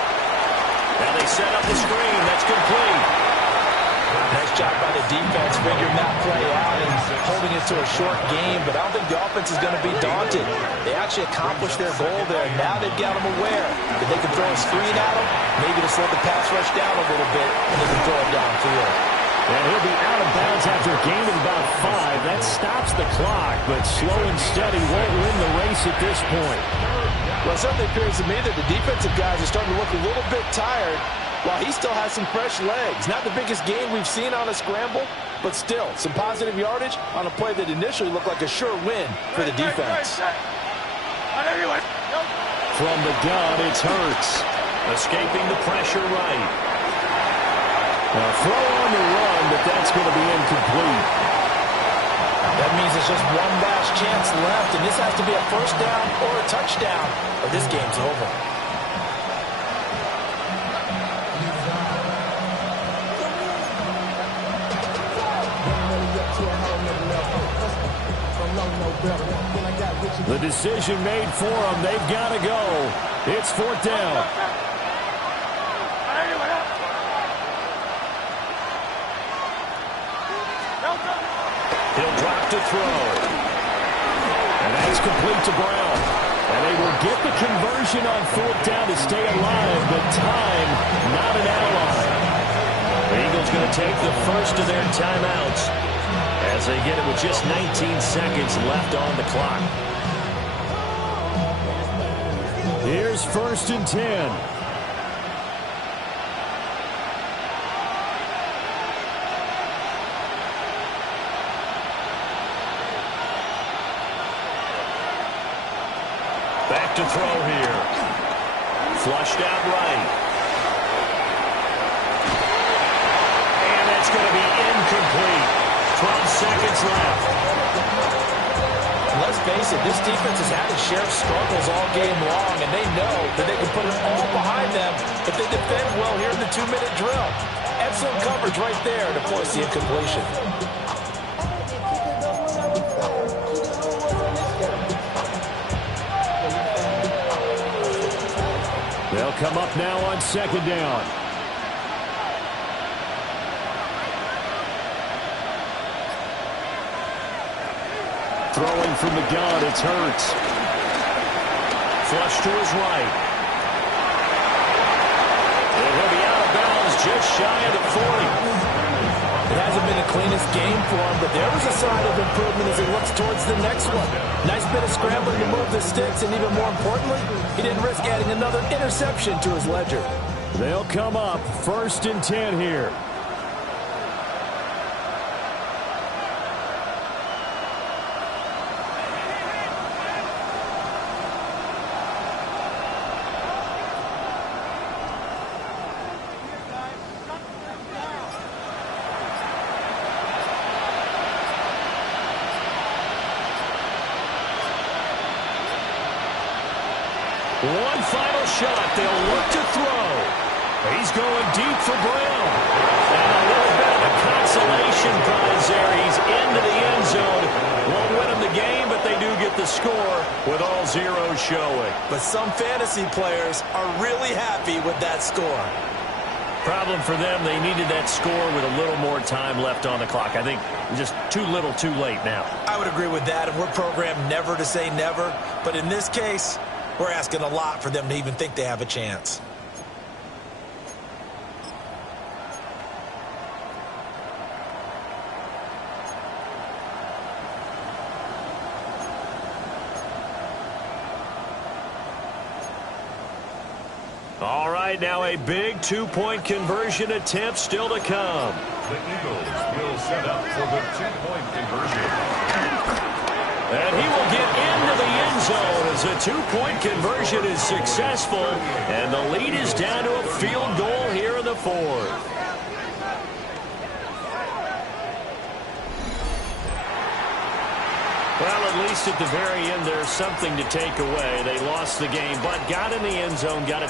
Now they set up the screen. That's complete. Nice job by the defense figuring that play out and holding it to a short game, but I don't think the offense is going to be daunted. They actually accomplished their goal there. Now they've got them aware that they can throw a screen at them, maybe to slow the pass rush down a little bit, and they can throw it downfield. And he'll be out of bounds after a gain of about 5. That stops the clock, but slow and steady won't win the race at this point. Well, it certainly appears to me that the defensive guys are starting to look a little bit tired while he still has some fresh legs. Not the biggest gain we've seen on a scramble, but still some positive yardage on a play that initially looked like a sure win for the defense. From the gun, it's Hurts. Escaping the pressure right. Now throw on the run, but that's going to be incomplete. That means it's just one last chance left, and this has to be a 1st down or a touchdown, or this game's over. The decision made for them. They've got to go. It's 4th down. He'll drop to throw. And that's complete to Brown. And they will get the conversion on 4th down to stay alive, but time, not an ally. The Eagles going to take the first of their timeouts as they get it with just 19 seconds left on the clock. Here's 1st and 10. Back to throw here. Flushed out right. And that's going to be incomplete. 12 seconds left. Let's face it, this defense has had its share of struggles all game long, and they know that they can put it all behind them if they defend well here in the 2-minute drill. Excellent coverage right there to force the incompletion. They'll come up now on 2nd down. from the gun. It's Hurts. Flush to his right. And he'll be out of bounds just shy of the 40. It hasn't been the cleanest game for him, but there was a sign of improvement as he looks towards the next one. Nice bit of scrambling to move the sticks, and even more importantly, he didn't risk adding another interception to his ledger. They'll come up 1st and 10 here. One final shot. They'll look to throw. He's going deep for Brown. And a little bit of a consolation prize there. He's into the end zone. Won't win them the game, but they do get the score with all zeros showing. But some fantasy players are really happy with that score. Problem for them, they needed that score with a little more time left on the clock. I think just too little, too late now. I would agree with that, and we're programmed never to say never. But in this case, we're asking a lot for them to even think they have a chance. All right, now a big two-point conversion attempt still to come. The Eagles will set up for the two-point conversion. And he will get into the end zone as a two-point conversion is successful. And the lead is down to a field goal here in the 4th. Well, at least at the very end, there's something to take away. They lost the game, but got in the end zone, got it.